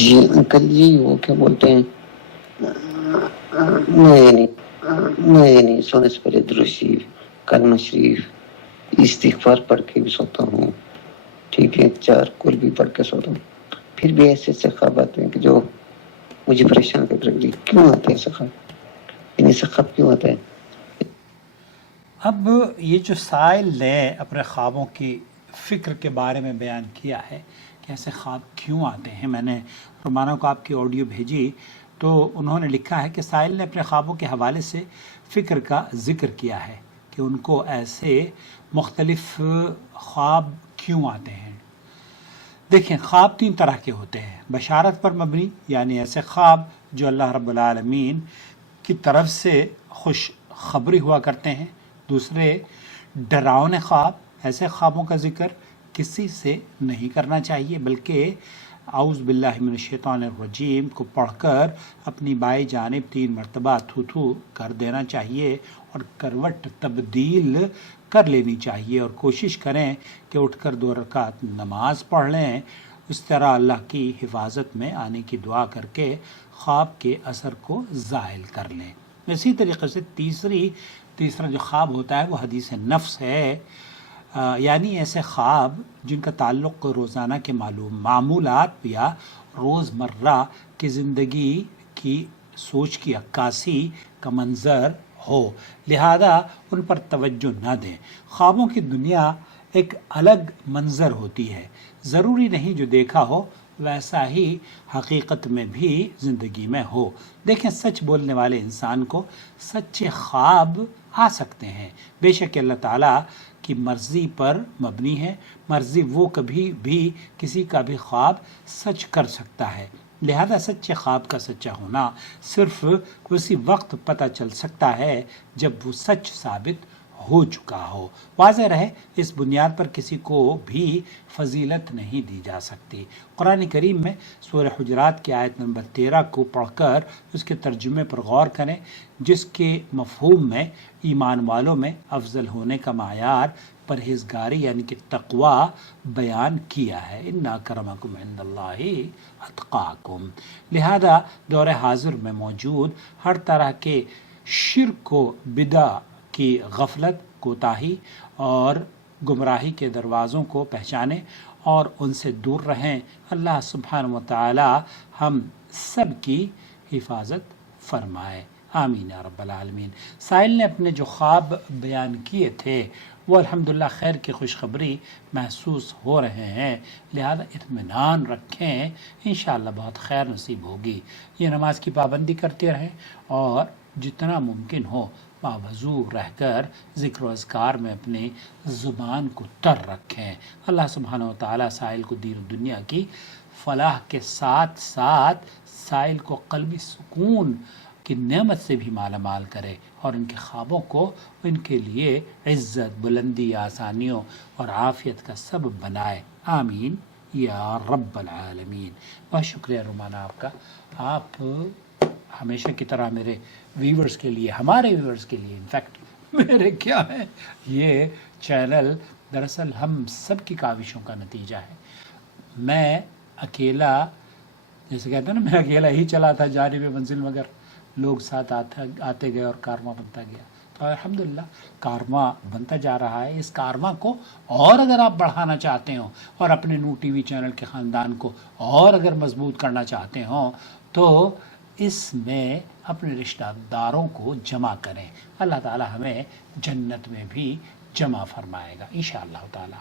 جی uncle جی وہ کیا بولتے ہیں، نہیں نہیں سونے سے پہلے درود شریف، کلمہ شریف، استغفار پڑھ کے بھی سوتا ہوں، ٹھیک ہے، 4 کل بھی پڑھ کے سوتا ہوں. پھر بھی ایسے ایسے خواب آتے ہیں کہ جو مجھے پریشان کر رکھ دی. کیوں آتے ہیں ایسے خواب؟ ایسے خواب کیوں آتا ہے؟ اب یہ جو سائل نے اپنے خوابوں کی فکر کے بارے میں بیان کیا ہے کہ ایسے خواب کیوں آتے ہیں، میں نے رمانہ کو آپ کی آڈیو بھیجی تو انہوں نے لکھا ہے کہ سائل نے اپنے خوابوں کے حوالے سے فکر کا ذکر کیا ہے کہ ان کو ایسے مختلف خواب کیوں آتے ہیں. دیکھیں، خواب 3 طرح کے ہوتے ہیں: بشارت پر مبنی، یعنی ایسے خواب جو اللہ رب العالمین کی طرف سے خوش خبری ہوا کرتے ہیں. دوسرے ڈراؤنے خواب، ایسے خوابوں کا ذکر کسی سے نہیں کرنا چاہیے بلکہ اعوذ باللہ من الشیطان الرجیم کو پڑھ کر اپنی بائیں جانب 3 مرتبہ تھو تھو کر دینا چاہیے اور کروٹ تبدیل کر لینی چاہیے اور کوشش کریں کہ اٹھ کر 2 رکعت نماز پڑھ لیں. اس طرح اللہ کی حفاظت میں آنے کی دعا کر کے خواب کے اثر کو زائل کر لیں. اسی طریقے سے تیسرا جو خواب ہوتا ہے وہ حدیث نفس ہے، یعنی ایسے خواب جن کا تعلق روزانہ کے معمولات یا روزمرہ کی زندگی کی سوچ کی عکاسی کا منظر ہو، لہذا ان پر توجہ نہ دیں. خوابوں کی دنیا ایک الگ منظر ہوتی ہے، ضروری نہیں جو دیکھا ہو ویسا ہی حقیقت میں بھی زندگی میں ہو. دیکھیں، سچ بولنے والے انسان کو سچے خواب آ سکتے ہیں. بے شک اللہ تعالیٰ کی مرضی پر مبنی ہے، مرضی وہ کبھی بھی کسی کا بھی خواب سچ کر سکتا ہے. لہذا سچے خواب کا سچا ہونا صرف اسی وقت پتہ چل سکتا ہے جب وہ سچ ثابت ہو چکا ہو. واضح رہے، اس بنیاد پر کسی کو بھی فضیلت نہیں دی جا سکتی. قرآن کریم میں سورہ حجرات کی آیت نمبر 13 کو پڑھ کر اس کے ترجمے پر غور کریں، جس کے مفہوم میں ایمان والوں میں افضل ہونے کا معیار پرہیزگاری یعنی کہ تقوی بیان کیا ہے. ان اکرمکم عند اللہ اتقاکم. لہذا دور حاضر میں موجود ہر طرح کے شرک و بدع کی غفلت، کوتاہی اور گمراہی کے دروازوں کو پہچانیں اور ان سے دور رہیں. اللہ سبحانہ و تعالی ہم سب کی حفاظت فرمائے، آمین یا رب العالمین. سائل نے اپنے جو خواب بیان کیے تھے وہ الحمدللہ خیر کی خوشخبری محسوس ہو رہے ہیں، لہذا اطمینان رکھیں، انشاءاللہ بہت خیر نصیب ہوگی. یہ نماز کی پابندی کرتے رہیں اور جتنا ممکن ہو باوضو رہ کر ذکر و اذکار میں اپنی زبان کو تر رکھیں. اللہ سبحانہ و تعالیٰ سائل کو دین و دنیا کی فلاح کے ساتھ ساتھ سائل کو قلبی سکون کی نعمت سے بھی مالا مال کرے اور ان کے خوابوں کو ان کے لیے عزت، بلندی، آسانیوں اور عافیت کا سبب بنائے، آمین یا رب العالمین. بہت شکریہ رومانہ آپ کا. آپ ہمیشہ کی طرح میرے ویورز کے لیے، ہمارے ویورز کے لیے، انفیکٹ میرے کیا ہے، یہ چینل دراصل ہم سب کی کاوشوں کا نتیجہ ہے. میں اکیلا، جیسے کہتے ہیں نا، میں اکیلا ہی چلا تھا جانب منزل، مگر لوگ ساتھ آتے گئے اور کارواں بنتا گیا. تو الحمدللہ کارواں بنتا جا رہا ہے. اس کارواں کو اور اگر آپ بڑھانا چاہتے ہوں اور اپنے نور ٹی وی چینل کے خاندان کو اور اگر مضبوط کرنا چاہتے ہوں تو اس میں اپنے رشتہ داروں کو جمع کریں. اللہ تعالی ہمیں جنت میں بھی جمع فرمائے گا انشاءاللہ تعالی.